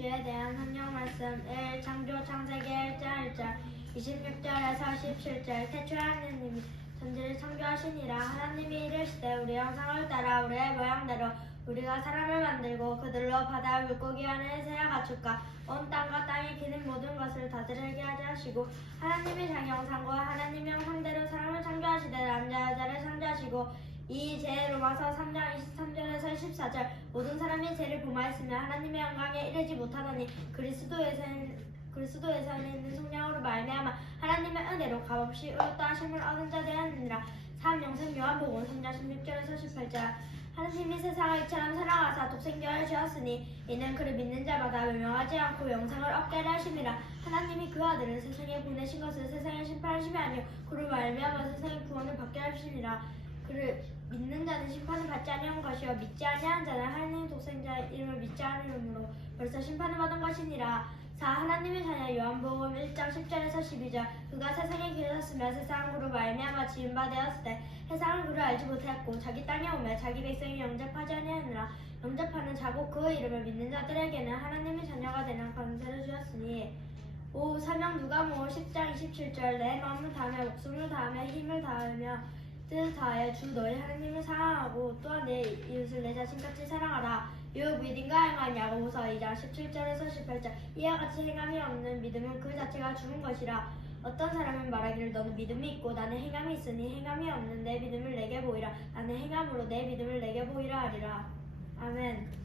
주에 대한 성령 말씀. 1. 창조 창세기 1장 1절. 26절에서 17절. 태초에 하느님이 천지를 창조하시니라. 하나님이 이르시되 우리 형상을 따라 우리의 모양대로 우리가 사람을 만들고 그들로 바다 물고기 안에 새와 가축과 온 땅과 땅에 기는 모든 것을 다스리게 하자 하시고 하나님이 자기 형상과 하나님의 형상대로 사람을 창조하시되 남자 여자를 창조하시고 이 제 로마서 3장 23절에서 14절 모든 사람이 죄를 범하였으며 하나님의 영광에 이르지 못하더니 그리스도에서 그리스도에서 있는 성령으로 말미암아 하나님의 은혜로 값없이 의롭다 하심을 얻은 자 되었느니라. 3영생 요한복음 3장 16절에서 18절. 하나님이 세상을 이처럼 사랑하사 독생자를 주었으니 이는 그를 믿는 자마다 멸망하지 않고 영생을 얻게 하심이라. 하나님이 그 아들을 세상에 보내신 것을 세상에 심판하심이 아니요 그로 말미암아 세상의 구원을 받게 하심이라 그를 믿는 자는 심판을 받지 아니한 것이요 믿지 아니한 자는 하나님 독생자의 이름을 믿지 않으므로 벌써 심판을 받은 것이니라 4. 하나님의 자녀 요한복음 1장 10절에서 12절 그가 세상에 계셨으며 세상 그로 말미암아 지은 바 되었을 때 세상은 그를 알지 못하였고 자기 땅에 오며 자기 백성이 영접하지 아니하느라 영접하는 자고 그 이름을 믿는 자들에게는 하나님의 자녀가 되는 권세를 주었으니 5. 사명 누가복음 10장 27절 내 마음을 다하며 목숨을 다하며 힘을 다하며 뜻을 다하여 주 너희 하나님을 사랑하고 또한 내 이웃을 내 자신같이 사랑하라. 유 믿음과 행한 야고보서 2장 17절에서 18절. 이와 같이 행함이 없는 믿음은 그 자체가 죽은 것이라. 어떤 사람은 말하기를 너는 믿음이 있고 나는 행함이 있으니 행함이 없는 내 믿음을 내게 보이라. 나는 행함으로 내 믿음을 내게 보이라 하리라. 아멘